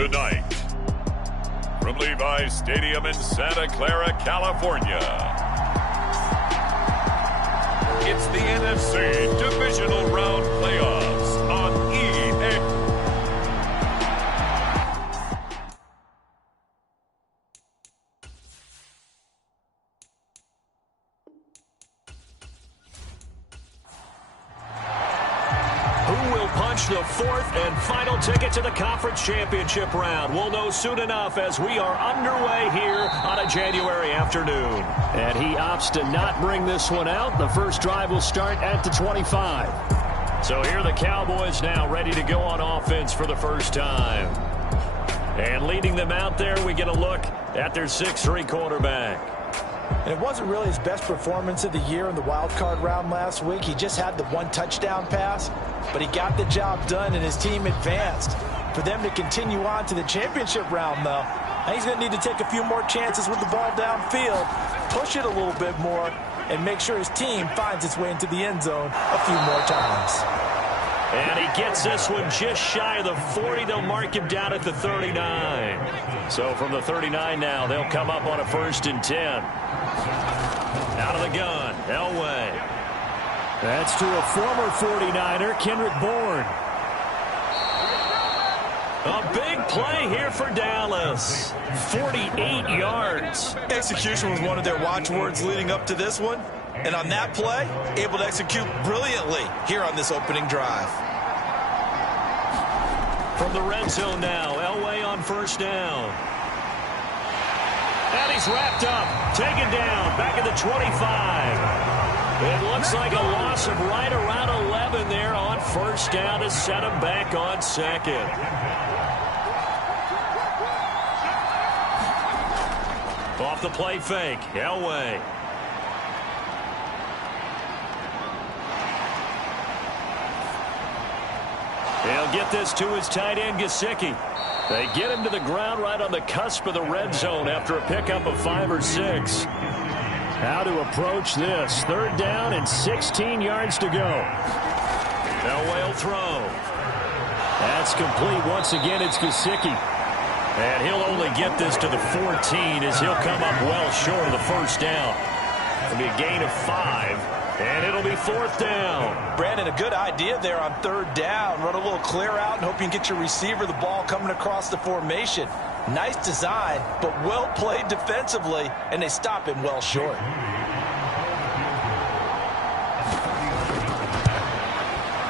Tonight, from Levi's Stadium in Santa Clara, California, it's the NFC Divisional Round Playoffs on EA. The fourth and final ticket to the conference championship round. We'll know soon enough as we are underway here on a January afternoon. And he opts to not bring this one out. The first drive will start at the 25. So here are the Cowboys now ready to go on offense for the first time. And leading them out there, we get a look at their 6'3" quarterback. And it wasn't really his best performance of the year in the wild card round last week. He just had the one touchdown pass, but he got the job done and his team advanced. For them to continue on to the championship round, though, he's going to need to take a few more chances with the ball downfield, push it a little bit more, and make sure his team finds its way into the end zone a few more times. And he gets this one just shy of the 40. They'll mark him down at the 39. So from the 39 now, they'll come up on a 1st and 10. Out of the gun, Elway. That's to a former 49er, Kendrick Bourne. A big play here for Dallas. 48 yards. Execution was one of their watchwords leading up to this one. And on that play, able to execute brilliantly here on this opening drive. From the red zone now, Elway on 1st down. And he's wrapped up, taken down, back at the 25. It looks like a loss of right around 11 there on 1st down to set him back on 2nd. Off the play fake, Elway. He'll get this to his tight end, Gesicki. They get him to the ground right on the cusp of the red zone after a pickup of 5 or 6. How to approach this. 3rd down and 16 yards to go. Elway will throw. That's complete once again. It's Gesicki. And he'll only get this to the 14 as he'll come up well short of the 1st down. It'll be a gain of 5. And it'll be 4th down. Brandon, a good idea there on 3rd down. Run a little clear out and hope you can get your receiver the ball coming across the formation. Nice design, but well played defensively, and they stop him well short.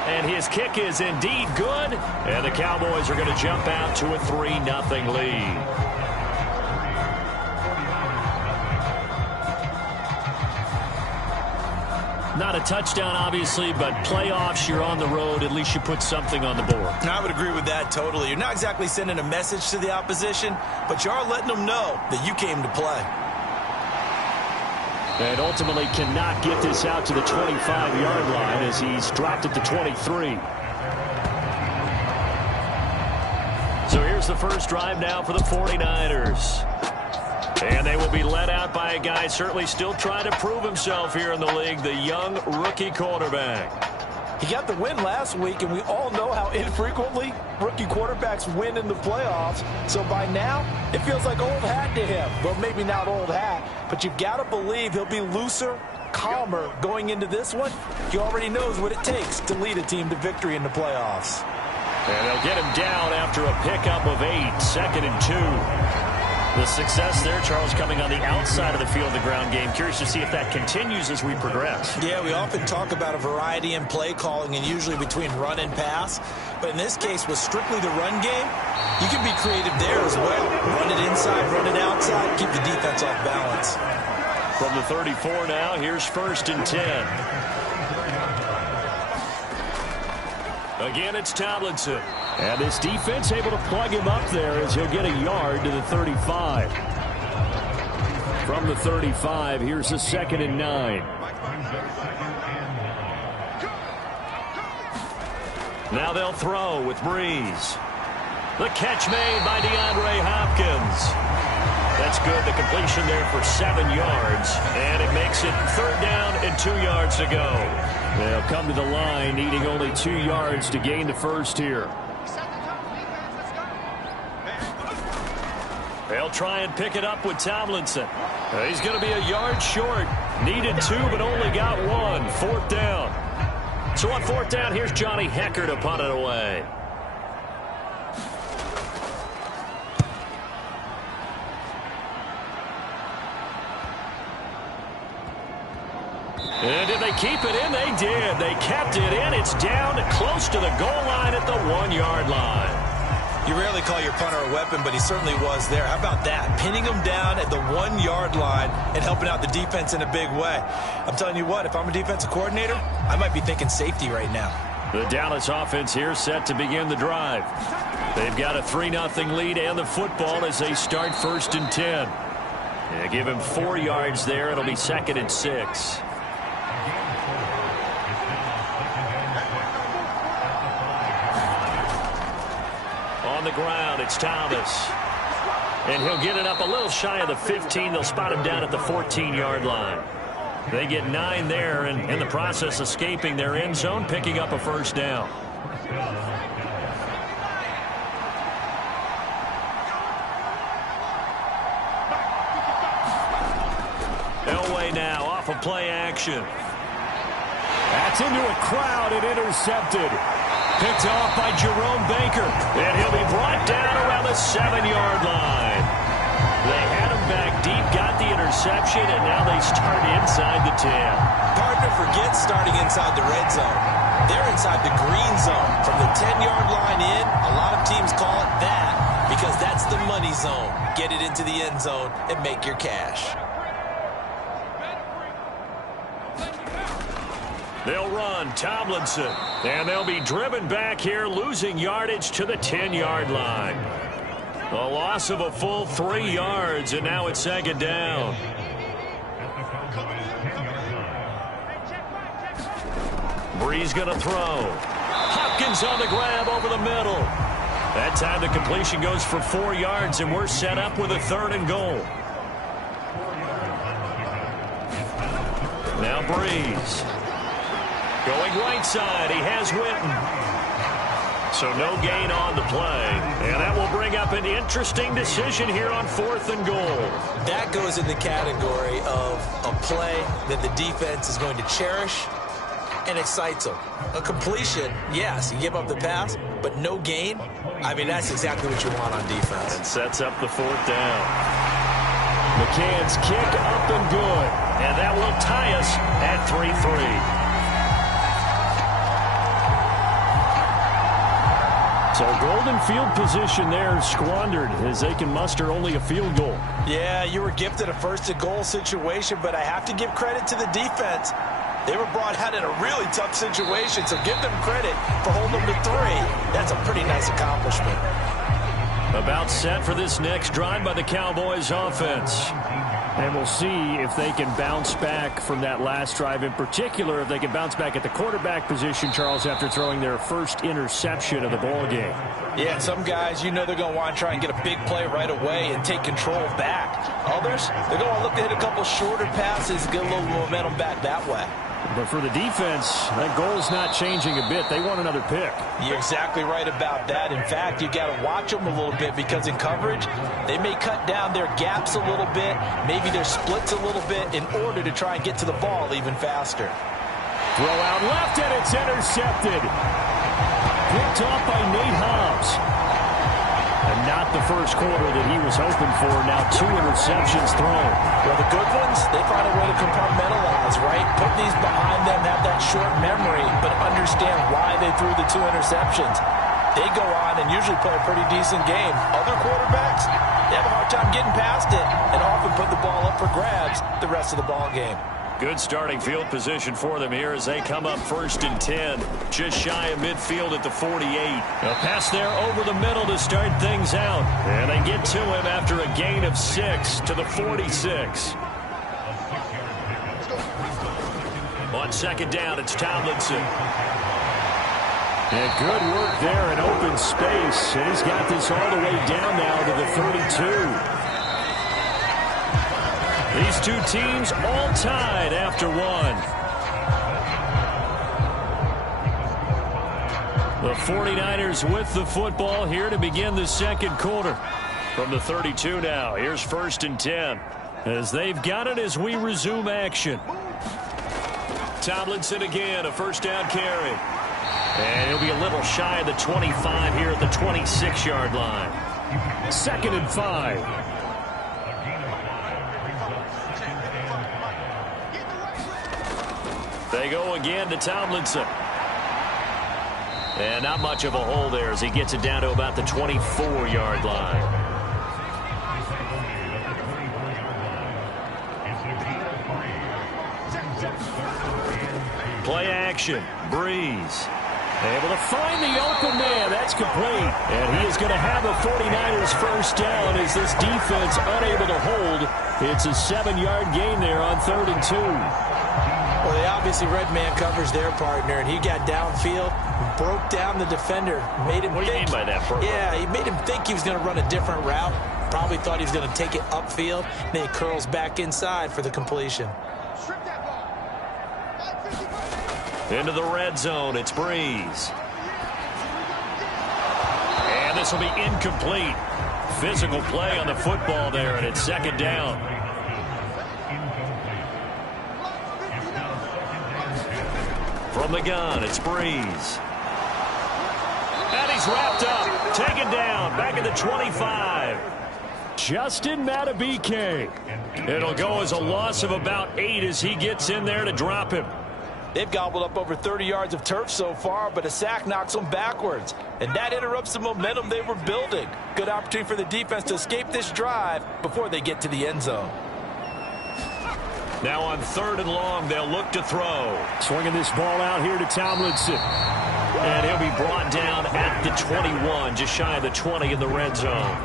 And his kick is indeed good. And the Cowboys are going to jump out to a 3-0 lead. Not a touchdown, obviously, but playoffs, you're on the road. At least you put something on the board. I would agree with that totally. You're not exactly sending a message to the opposition, but you are letting them know that you came to play. And ultimately cannot get this out to the 25-yard line as he's dropped at the 23. So here's the first drive now for the 49ers. And they will be led out by a guy certainly still trying to prove himself here in the league, the young rookie quarterback. He got the win last week, and we all know how infrequently rookie quarterbacks win in the playoffs. So by now, it feels like old hat to him. Well, maybe not old hat, but you've got to believe he'll be looser, calmer going into this one. He already knows what it takes to lead a team to victory in the playoffs. And they'll get him down after a pickup of 8, 2nd and 2. The success there, Charles, coming on the outside of the field, the ground game. Curious to see if that continues as we progress. Yeah, we often talk about a variety in play calling and usually between run and pass. But in this case, with strictly the run game, you can be creative there as well. Run it inside, run it outside, keep the defense off balance. From the 34 now, here's 1st and 10. Again, it's Tomlinson. And this defense able to plug him up there as he'll get a yard to the 35. From the 35, here's a 2nd and 9. Now they'll throw with Breeze. The catch made by DeAndre Hopkins. That's good. The completion there for 7 yards. And it makes it 3rd down and 2 yards to go. They'll come to the line, needing only 2 yards to gain the first here. try and pick it up with Tomlinson. He's going to be a yard short. Needed 2, but only got 1. 4th down. So on 4th down, here's Johnny Hecker to punt it away. And did they keep it in? They did. They kept it in. It's down close to the goal line at the 1-yard line. You rarely call your punter a weapon, but he certainly was there. How about that? Pinning him down at the 1-yard line and helping out the defense in a big way. I'm telling you what, if I'm a defensive coordinator, I might be thinking safety right now. The Dallas offense here set to begin the drive. They've got a 3-0 lead and the football as they start 1st and 10. Yeah, give him 4 yards there. It'll be 2nd and 6. On the ground, it's Thomas. And he'll get it up a little shy of the 15. They'll spot him down at the 14-yard line. They get 9 there, and in the process escaping their end zone, picking up a 1st down. Elway now off of play action. That's into a crowd and intercepted. Picked off by Jerome Baker. And he'll be brought down around the 7-yard line. They had him back deep, got the interception, and now they start inside the 10. Partner forgets starting inside the red zone. They're inside the green zone. From the 10-yard line in, a lot of teams call it that because that's the money zone. Get it into the end zone and make your cash. They'll run Tomlinson, and they'll be driven back here, losing yardage to the 10-yard line. A loss of a full 3 yards, and now it's 2nd down. Breeze going to throw. Hopkins on the grab over the middle. That time the completion goes for 4 yards, and we're set up with a 3rd and goal. Now Breeze. Going right side, he has Witten. So no gain on the play. And that will bring up an interesting decision here on 4th and goal. That goes in the category of a play that the defense is going to cherish and excites them. A completion, yes, you give up the pass, but no gain. I mean, that's exactly what you want on defense. And sets up the 4th down. McCann's kick up and good. And that will tie us at 3-3. So golden field position there squandered as they can muster only a field goal. Yeah, you were gifted a 1st and goal situation, but I have to give credit to the defense. They were brought out in a really tough situation, so give them credit for holding them to 3. That's a pretty nice accomplishment. About set for this next drive by the Cowboys offense. And we'll see if they can bounce back from that last drive. In particular, if they can bounce back at the quarterback position, Charles, after throwing their first interception of the ball game. Yeah, some guys, you know they're going to want to try and get a big play right away and take control back. Others, they're going to look to hit a couple shorter passes, get a little momentum back that way. But for the defense, that goal's not changing a bit. They want another pick. You're exactly right about that. In fact, you've got to watch them a little bit because in coverage, they may cut down their gaps a little bit, maybe their splits a little bit in order to try and get to the ball even faster. Throw out left, and it's intercepted. Picked off by Nate Hobbs. And not the first quarter that he was hoping for. Now 2 interceptions thrown. Well, the good ones, they find a way to compartmentalize, right? Put these behind them, have that short memory, but understand why they threw the 2 interceptions. They go on and usually play a pretty decent game. Other quarterbacks, they have a hard time getting past it and often put the ball up for grabs the rest of the ball game. Good starting field position for them here as they come up 1st and 10. Just shy of midfield at the 48. A pass there over the middle to start things out. And they get to him after a gain of 6 to the 46. On 2nd down, it's Tomlinson. And good work there in open space. And he's got this all the way down now to the 32. These two teams all tied after 1. The 49ers with the football here to begin the 2nd quarter. From the 32 now, here's 1st and 10. As they've got it as we resume action. Tomlinson again, a first down carry. And he'll be a little shy of the 25 here at the 26-yard line. 2nd and 5. They go again to Tomlinson. And not much of a hole there as he gets it down to about the 24-yard line. Play action. Breeze. Able to find the open man. That's complete. And he is going to have a 49ers first down as this defense unable to hold. It's a 7-yard gain there on 3rd and 2. Well, they obviously red man covers their partner, and he got downfield, broke down the defender, made him What do you mean by that, Bro? Yeah, he made him think he was going to run a different route. Probably thought he was going to take it upfield. Then he curls back inside for the completion. Into the red zone, it's Breeze. And this will be incomplete. Physical play on the football there, and it's 2nd down. From the gun, it's Breeze. And he's wrapped up, taken down, back at the 25. Justin Matabike. It'll go as a loss of about 8 as he gets in there to drop him. They've gobbled up over 30 yards of turf so far, but a sack knocks them backwards. And that interrupts the momentum they were building. Good opportunity for the defense to escape this drive before they get to the end zone. Now on 3rd and long, they'll look to throw. Swinging this ball out here to Tomlinson. And he'll be brought down at the 21, just shy of the 20 in the red zone.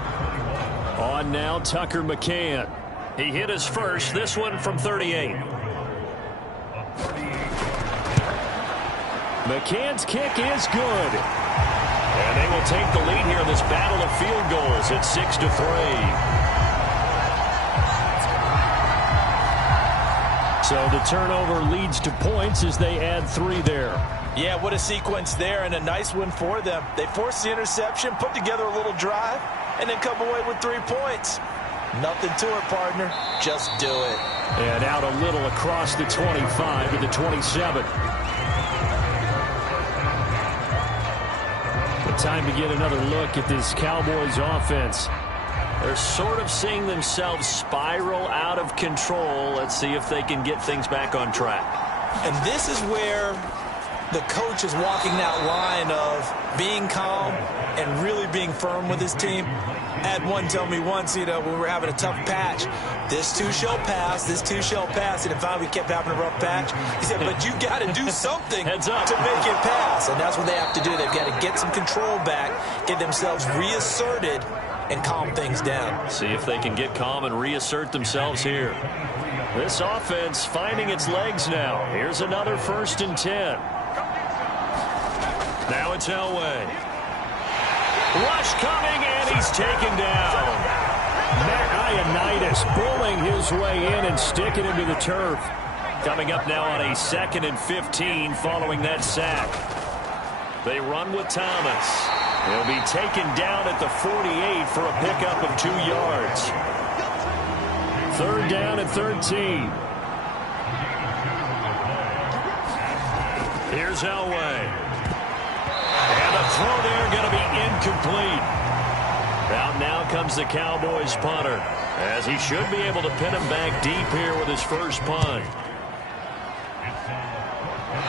On now, Tucker McCann. He hit his first, this one from 38. McCann's kick is good. And they will take the lead here in this battle of field goals at 6-3. So the turnover leads to points as they add 3 there. Yeah, what a sequence there, and a nice one for them. They forced the interception, put together a little drive, and then come away with 3 points. Nothing to it, partner. Just do it. And out a little across the 25 to the 27. Time to get another look at this Cowboys offense. They're sort of seeing themselves spiral out of control. Let's see if they can get things back on track. And this is where the coach is walking that line of being calm and really being firm with his team. I had one tell me once, when we were having a tough patch, this too shall pass, this too shall pass, and finally we kept having a rough patch. He said, but you got to do something to make it pass, and that's what they have to do. They've got to get some control back, get themselves reasserted, and calm things down. See if they can get calm and reassert themselves here. This offense finding its legs now. Here's another 1st and 10. Now it's Elway. Rush coming, and he's taken down. Matt Ioannidis pulling his way in and sticking him to the turf. Coming up now on a 2nd and 15 following that sack. They run with Thomas. He'll be taken down at the 48 for a pickup of 2 yards. 3rd down and 13. Here's Elway. And the throw there going to be incomplete. Out now comes the Cowboys punter, as he should be able to pin him back deep here with his first punt.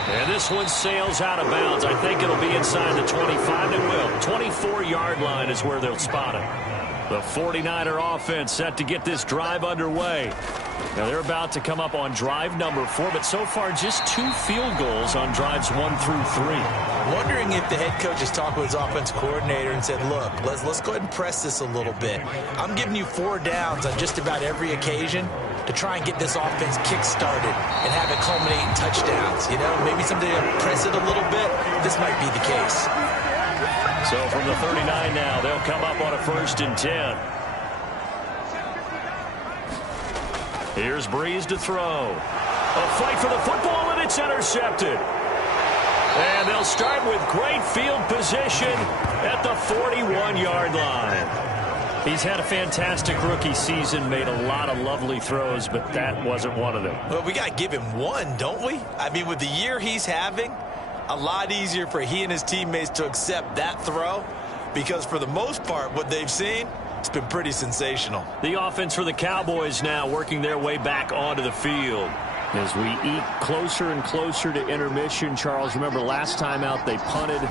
And this one sails out of bounds. I think it'll be inside the 25. It will. 24-yard line is where they'll spot it. The 49er offense set to get this drive underway. Now they're about to come up on drive number 4, but so far just 2 field goals on drives 1 through 3. Wondering if the head coach is talking with his offensive coordinator and said, look, let's go ahead and press this a little bit. I'm giving you 4 downs on just about every occasion to try and get this offense kick-started and have it culminate in touchdowns. Maybe somebody to press it a little bit. This might be the case. So from the 39 now, they'll come up on a 1st and 10. Here's Breeze to throw. A fight for the football, and it's intercepted. And they'll start with great field position at the 41-yard line. He's had a fantastic rookie season, made a lot of lovely throws, but that wasn't one of them. Well, we got to give him one, don't we? I mean, with the year he's having, a lot easier for he and his teammates to accept that throw, because for the most part, what they've seen, it's been pretty sensational. The offense for the Cowboys now working their way back onto the field. As we eat closer and closer to intermission, Charles, remember last time out they punted.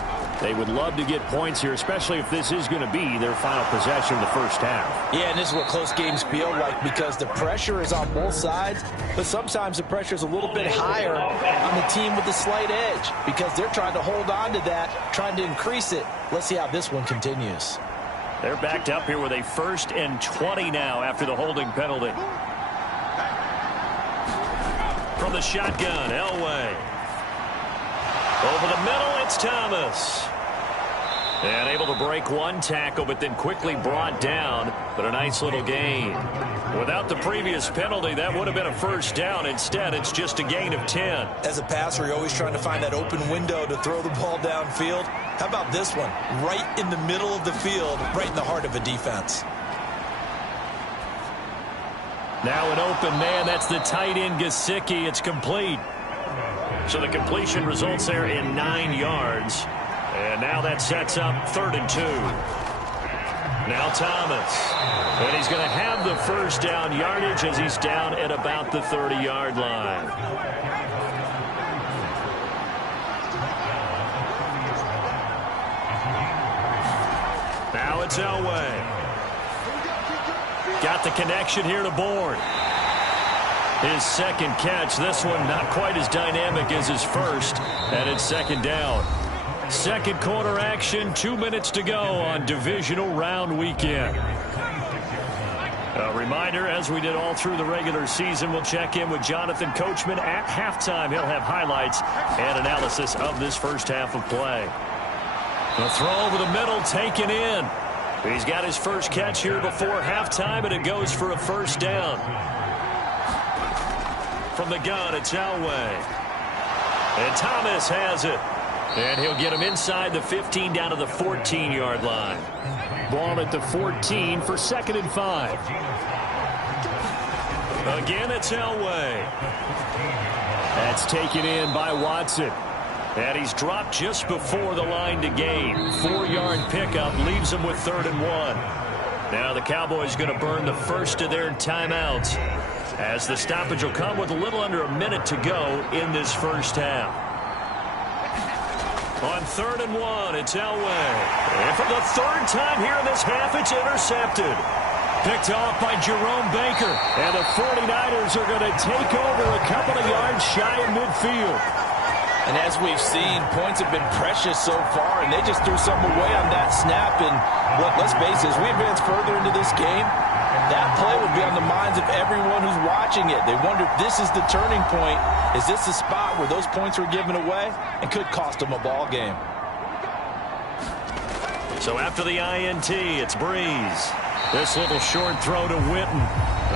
They would love to get points here, especially if this is going to be their final possession of the first half. Yeah, and this is what close games feel like, because the pressure is on both sides, but sometimes the pressure is a little bit higher on the team with the slight edge, because they're trying to hold on to that, trying to increase it. Let's see how this one continues. They're backed up here with a 1st and 20 now after the holding penalty. From the shotgun, Elway. Over the middle, it's Thomas. And able to break one tackle, but then quickly brought down. But a nice little gain. Without the previous penalty, that would have been a first down. Instead, it's just a gain of 10. As a passer, you're always trying to find that open window to throw the ball downfield. How about this one? Right in the middle of the field, right in the heart of a defense. Now an open man. That's the tight end, Gesicki. It's complete. So the completion results there in 9 yards. And now that sets up 3rd and 2. Now Thomas. And he's going to have the first down yardage as he's down at about the 30-yard line. Now it's Elway. Got the connection here to Bourne. His second catch. This one not quite as dynamic as his first. And it's 2nd down. Second quarter action. 2 minutes to go on divisional round weekend. A reminder, as we did all through the regular season, we'll check in with Jonathan Coachman at halftime. He'll have highlights and analysis of this first half of play. The throw over the middle taken in. He's got his first catch here before halftime, and it goes for a first down. From the gun, it's Elway. And Thomas has it. And he'll get him inside the 15 down to the 14-yard line. Ball at the 14 for 2nd and 5. Again, it's Elway. That's taken in by Watson. And he's dropped just before the line to gain. 4-yard pickup leaves him with 3rd and 1. Now the Cowboys going to burn the first of their timeouts, as the stoppage will come with a little under a minute to go in this first half. On 3rd and 1, it's Elway. And for the 3rd time here in this half, it's intercepted. Picked off by Jerome Baker. And the 49ers are going to take over a couple of yards shy of midfield. And as we've seen, points have been precious so far, and they just threw some away on that snap. And let's face it, as we advance further into this game, that play will be on the minds of everyone who's watching it. They wonder if this is the turning point. Is this the spot where those points were given away and could cost them a ball game? So after the INT, it's Breeze. This little short throw to Witten.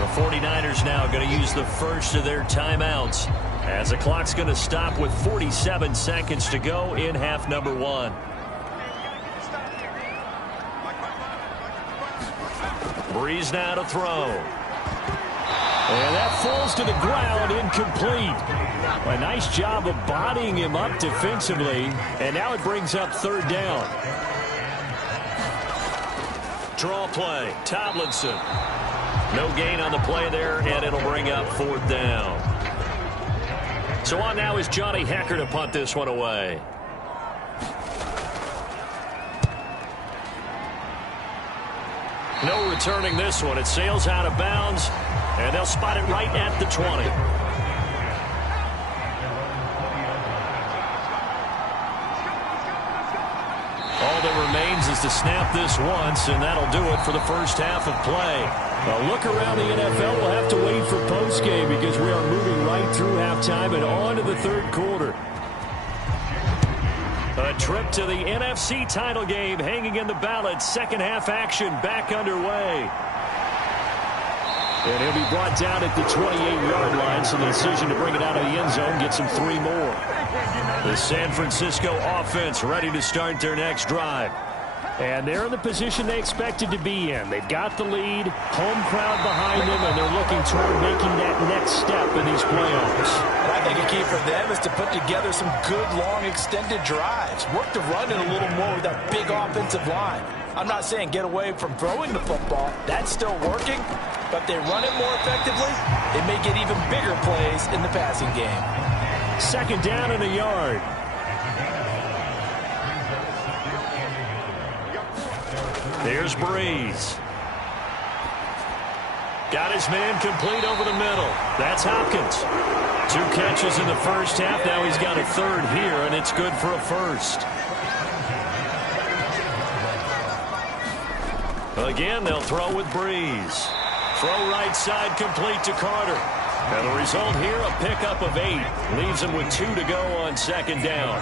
The 49ers now going to use the first of their timeouts, as the clock's going to stop with 47 seconds to go in half number 1. Breeze now to throw. And that falls to the ground, incomplete. A nice job of bodying him up defensively, and now it brings up 3rd down. Draw play, Tomlinson. No gain on the play there, and it'll bring up 4th down. So on now is Johnny Hecker to punt this one away. No returning this one. It sails out of bounds, and they'll spot it right at the 20. All that remains is to snap this once, and that'll do it for the first half of play. A look around the NFL. We'll have to wait for postgame, because we are moving right through halftime and on to the 3rd quarter. A trip to the NFC title game hanging in the balance. Second half action back underway. And he'll be brought down at the 28-yard line, so the decision to bring it out of the end zone gets him 3 more. The San Francisco offense ready to start their next drive. And they're in the position they expected to be in. They've got the lead, home crowd behind them, and they're looking toward making that next step in these playoffs. And I think a key for them is to put together some good, long, extended drives. Work the run in a little more with that big offensive line. I'm not saying get away from throwing the football. That's still working. But if they run it more effectively, they may get even bigger plays in the passing game. Second down and a yard. Here's Breeze. Got his man complete over the middle. That's Hopkins. 2 catches in the first half. Now he's got a third here, and it's good for a first. Again, they'll throw with Breeze. Throw right side complete to Carter. And the result here, a pickup of 8. Leaves him with 2 to go on second down.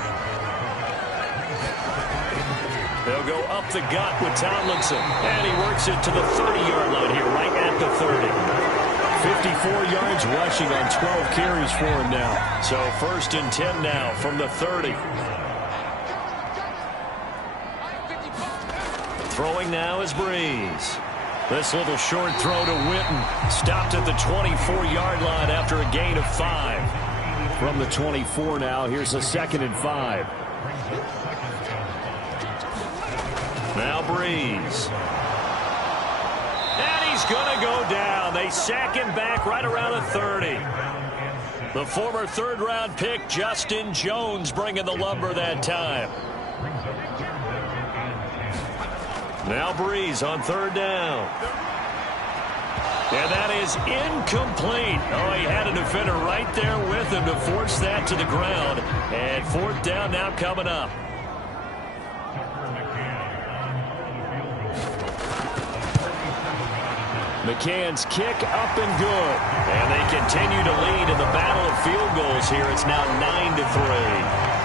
They'll go up the gut with Tomlinson. And he works it to the 30-yard line here, right at the 30. 54 yards rushing on 12 carries for him now. So 1st and 10 now from the 30. Throwing now is Breeze. This little short throw to Witten. Stopped at the 24-yard line after a gain of 5. From the 24 now, here's a 2nd and 5. Now Breeze. And he's going to go down. They sack him back right around the 30. The former 3rd-round pick, Justin Jones, bringing the lumber that time. Now Breeze on 3rd down. And that is incomplete. Oh, he had a defender right there with him to force that to the ground. And 4th down now coming up. McCann's kick up and good. And they continue to lead in the battle of field goals here. It's now 9-3.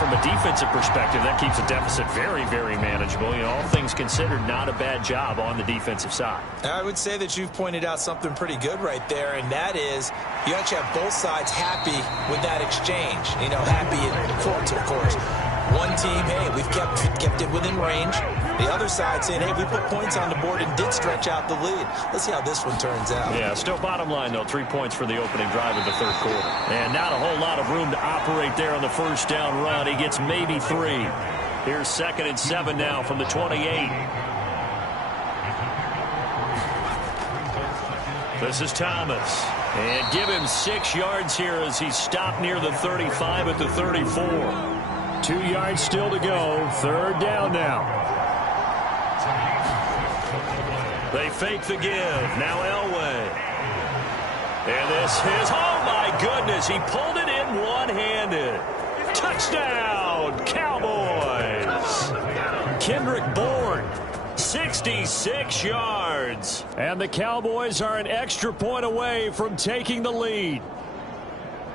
From a defensive perspective, that keeps the deficit very, very manageable. You know, all things considered, not a bad job on the defensive side. I would say that you've pointed out something pretty good right there, and that is you actually have both sides happy with that exchange. You know, happy in quotes, of course. One team, hey, we've kept it within range. The other side saying, hey, we put points on the board and did stretch out the lead. Let's see how this one turns out. Yeah, still bottom line, though, 3 points for the opening drive of the 3rd quarter. And not a whole lot of room to operate there on the 1st down run. He gets maybe 3. Here's 2nd and 7 now from the 28. This is Thomas. And give him 6 yards here as he stopped near the 35 at the 34. 2 yards still to go. 3rd down now. They fake the give. Now Elway. And this is, oh my goodness, he pulled it in one-handed. Touchdown, Cowboys. Kendrick Bourne, 66 yards. And the Cowboys are an extra point away from taking the lead.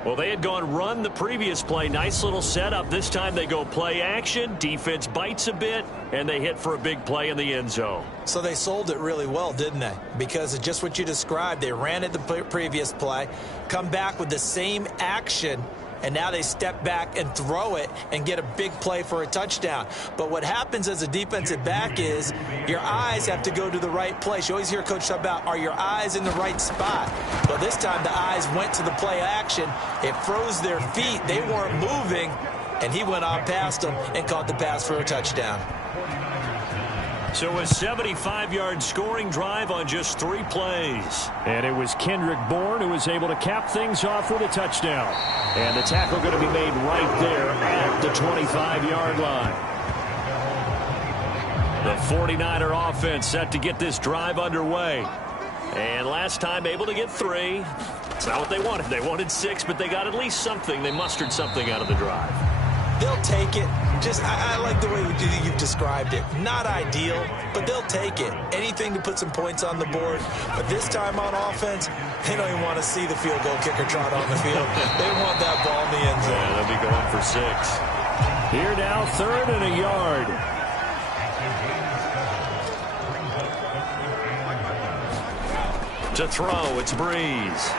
Well, they had gone run the previous play. Nice little setup. This time they go play action. Defense bites a bit, and they hit for a big play in the end zone. So they sold it really well, didn't they? Because of just what you described. They ran it the previous play, come back with the same action, and now they step back and throw it and get a big play for a touchdown. But what happens as a defensive back is your eyes have to go to the right place. You always hear Coach talk about, are your eyes in the right spot? Well, this time the eyes went to the play action. It froze their feet. They weren't moving, and he went on past them and caught the pass for a touchdown. So a 75-yard scoring drive on just 3 plays. And it was Kendrick Bourne who was able to cap things off with a touchdown. And the tackle going to be made right there at the 25-yard line. The 49er offense set to get this drive underway. And last time able to get 3. It's not what they wanted. They wanted 6, but they got at least something. They mustered something out of the drive. They'll take it. Just, I like the way you've described it. Not ideal, but they'll take it. Anything to put some points on the board. But this time on offense, they don't even want to see the field goal kicker trot on the field. They want that ball in the end zone. Yeah, they'll be going for 6. Here now, 3rd and a yard. To throw, it's Breeze.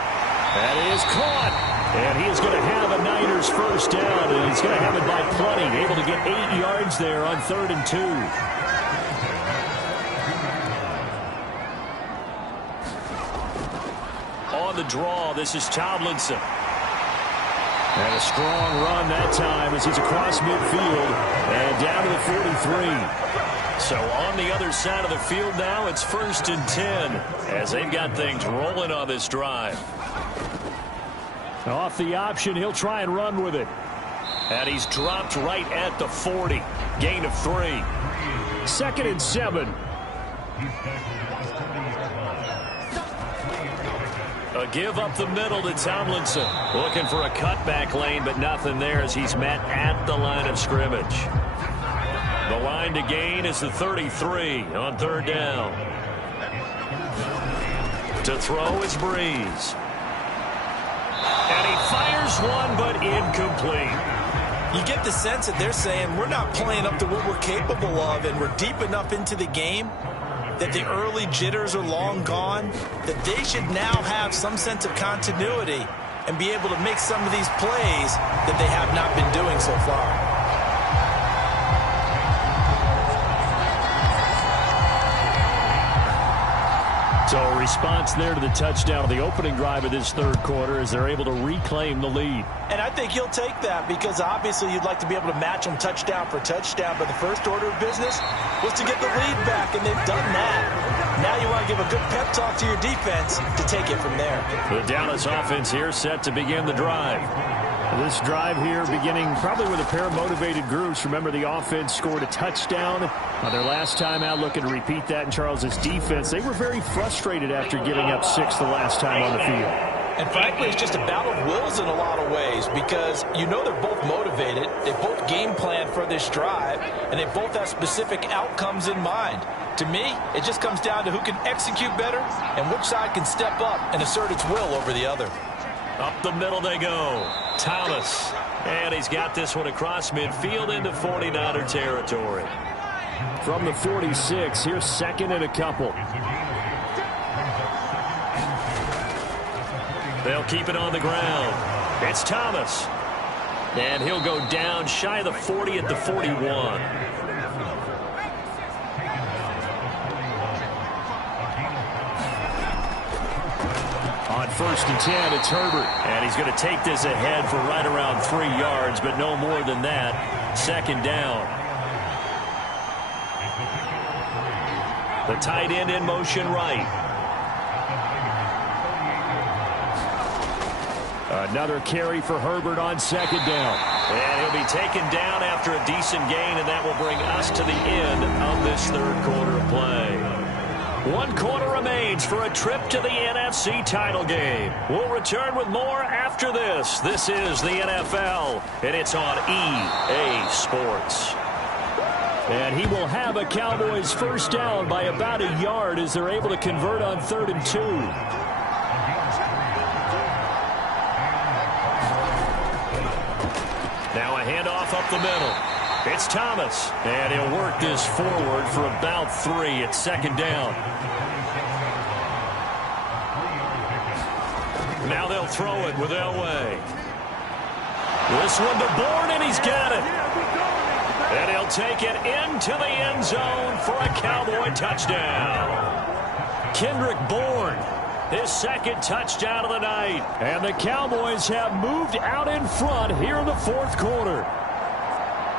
That is caught. And he is going to have a Niners first down, and he's going to have it by plenty. Able to get 8 yards there on 3rd and 2. On the draw, this is Tomlinson. And a strong run that time as he's across midfield and down to the 43. So on the other side of the field now, it's 1st and 10 as they've got things rolling on this drive. Off the option, he'll try and run with it. And he's dropped right at the 40. Gain of 3. 2nd and 7. A give up the middle to Tomlinson. Looking for a cutback lane, but nothing there as he's met at the line of scrimmage. The line to gain is the 33 on 3rd down. To throw is Breeze. And he fires one, but incomplete. You get the sense that they're saying we're not playing up to what we're capable of, and we're deep enough into the game that the early jitters are long gone, that they should now have some sense of continuity and be able to make some of these plays that they have not been doing so far. So a response there to the touchdown of the opening drive of this 3rd quarter as they're able to reclaim the lead. And I think he'll take that because obviously you'd like to be able to match them touchdown for touchdown, but the first order of business was to get the lead back, and they've done that. Now you want to give a good pep talk to your defense to take it from there. The Dallas offense here set to begin the drive. This drive here beginning probably with a pair of motivated groups. Remember, the offense scored a touchdown on their last time out, looking to repeat that in Charles's defense. They were very frustrated after giving up 6 the last time on the field. And frankly, it's just a battle of wills in a lot of ways because you know they're both motivated. They both game plan for this drive, and they both have specific outcomes in mind. To me, it just comes down to who can execute better and which side can step up and assert its will over the other. Up the middle they go. Thomas. And he's got this one across midfield into 49er territory. From the 46, here's 2nd and a couple. They'll keep it on the ground. It's Thomas. And he'll go down shy of the 40 at the 41. On 1st and 10, it's Herbert. And he's going to take this ahead for right around 3 yards, but no more than that. 2nd down. The tight end in motion right. Another carry for Herbert on 2nd down. And he'll be taken down after a decent gain, and that will bring us to the end of this 3rd quarter of play. 1 quarter remains for a trip to the NFC title game. We'll return with more after this. This is the NFL, and it's on EA Sports. And he will have a Cowboys first down by about a yard as they're able to convert on 3rd and 2. Now a handoff up the middle. It's Thomas, and he'll work this forward for about 3 at 2nd down. Now they'll throw it with Elway. This one to Bourne, and he's got it. And he'll take it into the end zone for a Cowboy touchdown. Kendrick Bourne, his 2nd touchdown of the night. And the Cowboys have moved out in front here in the 4th quarter.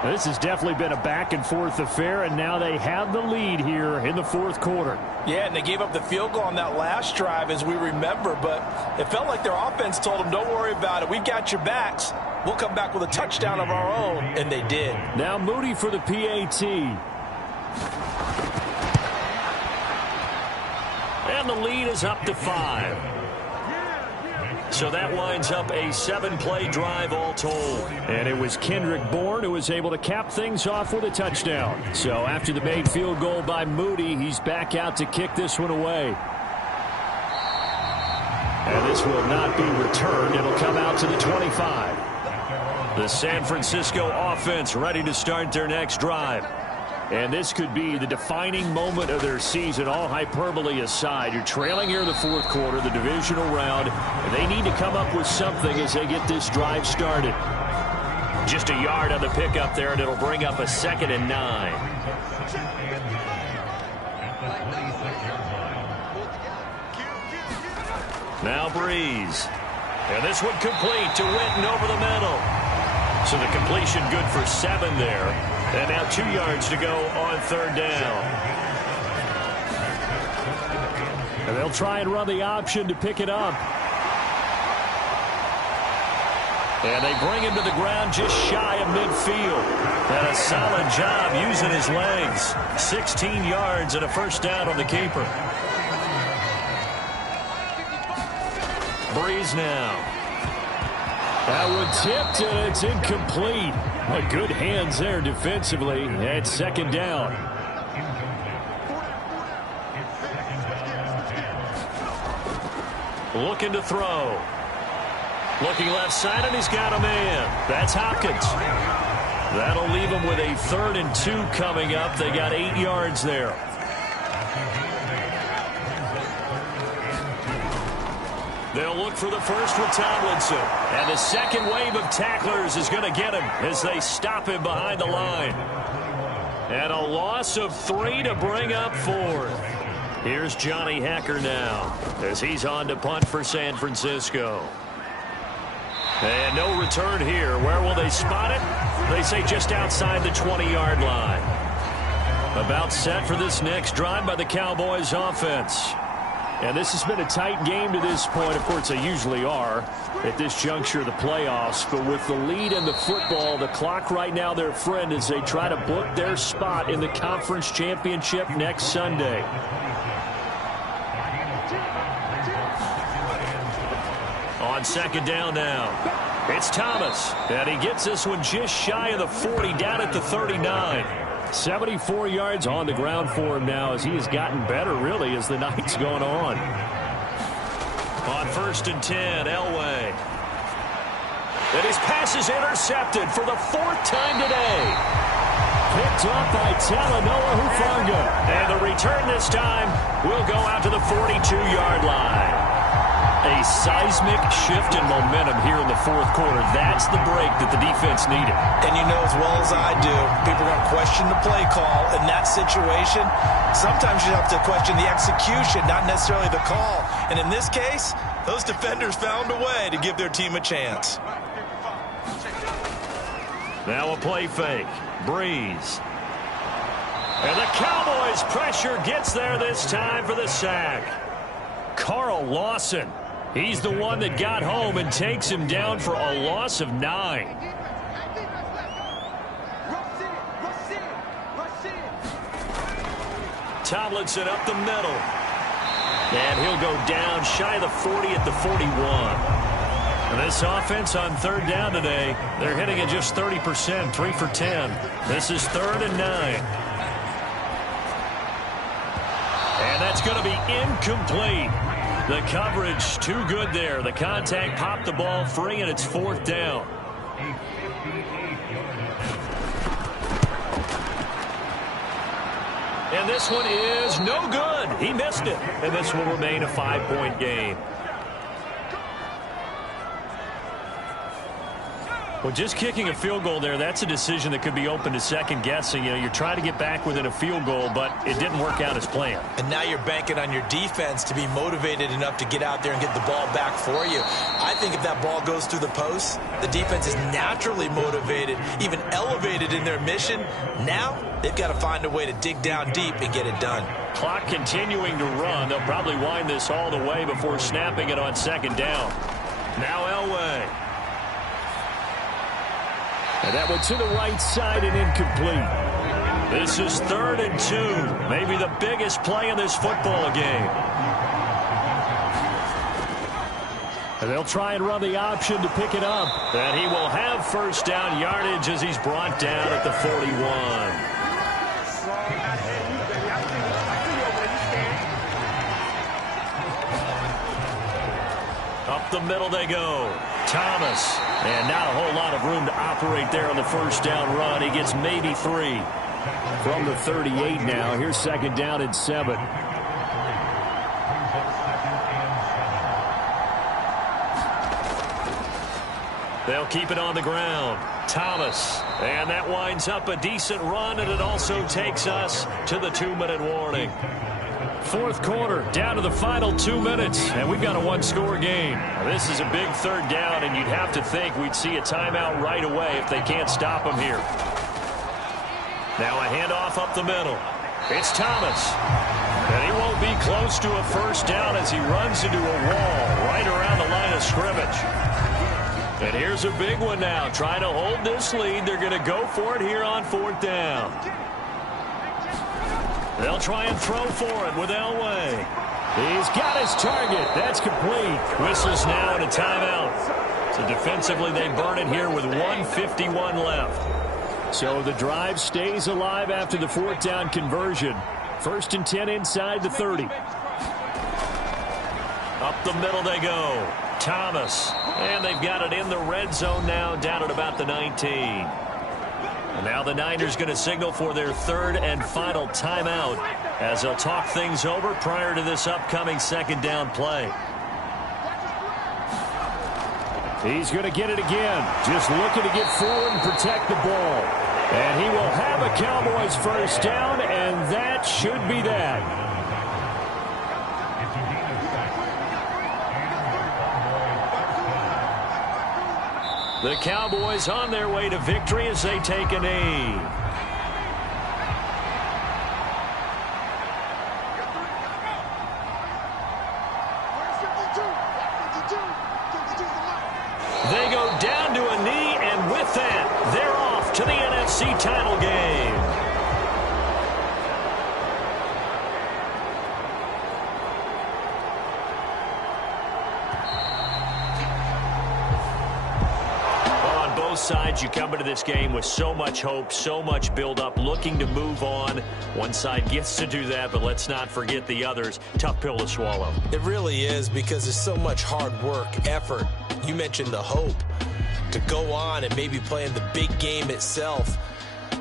This has definitely been a back-and-forth affair, and now they have the lead here in the 4th quarter. Yeah, and they gave up the field goal on that last drive, as we remember, but it felt like their offense told them, don't worry about it. We've got your backs. We'll come back with a touchdown of our own, and they did. Now Moody for the PAT. And the lead is up to 5. So that winds up a 7-play drive all told. And it was Kendrick Bourne who was able to cap things off with a touchdown. So after the made field goal by Moody, he's back out to kick this one away. And this will not be returned. It'll come out to the 25. The San Francisco offense ready to start their next drive. And this could be the defining moment of their season, all hyperbole aside. You're trailing here in the fourth quarter, the divisional round. And they need to come up with something as they get this drive started. Just a yard on the pickup there, and it'll bring up a 2nd and 9. Now Breeze. And this one complete to Winton over the middle. So the completion good for 7 there. And now 2 yards to go on 3rd down. And they'll try and run the option to pick it up. And they bring him to the ground just shy of midfield. And a solid job using his legs. 16 yards and a 1st down on the keeper. Breeze now. That one tipped, and it's incomplete. But good hands there defensively at 2nd down. Looking to throw. Looking left side, and he's got a man. That's Hopkins. That'll leave him with a 3rd and 2 coming up. They got 8 yards there. They'll look for the first with Tomlinson. And the second wave of tacklers is going to get him as they stop him behind the line. And a loss of 3 to bring up 4th. Here's Johnny Hecker now as he's on to punt for San Francisco. And no return here. Where will they spot it? They say just outside the 20-yard line. About set for this next drive by the Cowboys offense. And this has been a tight game to this point. Of course, they usually are at this juncture of the playoffs. But with the lead in the football, the clock right now their friend as they try to book their spot in the conference championship next Sunday. On 2nd down now, it's Thomas. And he gets this one just shy of the 40, down at the 39. 74 yards on the ground for him now as he has gotten better, really, as the night's going on. On 1st and 10, Elway. And his pass is intercepted for the 4th time today. Picked up by Talanoa Hufanga. And the return this time will go out to the 42-yard line. A seismic shift in momentum here in the fourth quarter. That's the break that the defense needed. And you know as well as I do, people are going to question the play call. In that situation, sometimes you have to question the execution, not necessarily the call. And in this case, those defenders found a way to give their team a chance. Now a play fake. Breeze. And the Cowboys' pressure gets there this time for the sack. Carl Lawson. He's the one that got home and takes him down for a loss of 9. Tomlinson up the middle. And he'll go down shy of the 40 at the 41. And this offense on 3rd down today, they're hitting at just 30%, 3 for 10. This is 3rd and 9. And that's going to be incomplete. The coverage too good there. The contact popped the ball free, and it's 4th down. And this one is no good. He missed it. And this will remain a 5-point game. Well, just kicking a field goal there, that's a decision that could be open to second guessing. You know, you're trying to get back within a field goal, but it didn't work out as planned. And now you're banking on your defense to be motivated enough to get out there and get the ball back for you. I think if that ball goes through the post, the defense is naturally motivated, even elevated in their mission. Now they've got to find a way to dig down deep and get it done. Clock continuing to run. They'll probably wind this all the way before snapping it on 2nd down. Now Elway. And that one to the right side and incomplete. This is 3rd and 2. Maybe the biggest play in this football game. And they'll try and run the option to pick it up. And he will have 1st down yardage as he's brought down at the 41. Up the middle they go. Thomas. And not a whole lot of room to operate there on the 1st down run. He gets maybe 3. From the 38 now, here's second down and 7. They'll keep it on the ground. Thomas. And that winds up a decent run, and it also takes us to the 2-minute warning. Fourth quarter, down to the final 2 minutes, and we've got a one-score game. This is a big third down, and you'd have to think we'd see a timeout right away if they can't stop them here. Now a handoff up the middle. It's Thomas. And he won't be close to a first down as he runs into a wall right around the line of scrimmage. And here's a big one now. Trying to hold this lead. They're going to go for it here on fourth down. They'll try and throw for it with Elway. He's got his target. That's complete. Whistles now and a timeout. So defensively, they burn it here with 1:51 left. So the drive stays alive after the fourth down conversion. First and 10 inside the 30. Up the middle they go. Thomas. And they've got it in the red zone now, down at about the 19. And now the Niners going to signal for their third and final timeout as they'll talk things over prior to this upcoming second down play. He's going to get it again. Just looking to get forward and protect the ball. And he will have a Cowboys first down, and that should be that. The Cowboys on their way to victory as they take a knee. They go down to a knee, and with that, they're off to the NFC title game. Sides, you come into this game with so much hope, so much build-up, looking to move on. One side gets to do that, but let's not forget the others. Tough pill to swallow. It really is, because there's so much hard work, effort. You mentioned the hope to go on and maybe play in the big game itself.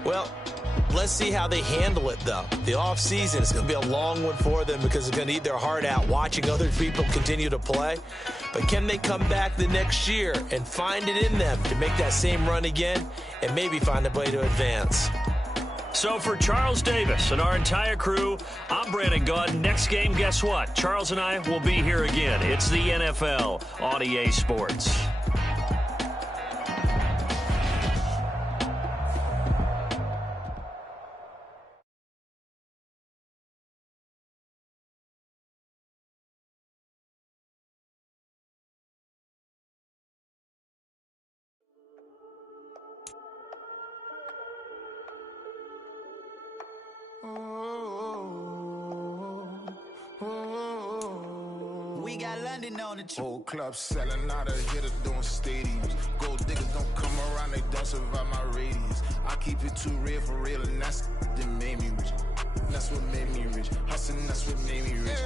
Well, let's see how they handle it, though. The offseason is going to be a long one for them because they're going to eat their heart out watching other people continue to play. But can they come back the next year and find it in them to make that same run again and maybe find a way to advance? So for Charles Davis and our entire crew, I'm Brandon Gaudin. Next game, guess what? Charles and I will be here again. It's the NFL on EA Sports. We got London on the trip. Whole club selling out of here to doing stadiums. Gold diggers don't come around, they don't survive my radius. I keep it too real for real, and that's that made me rich. That's what made me rich. Hustling, that's what made me rich.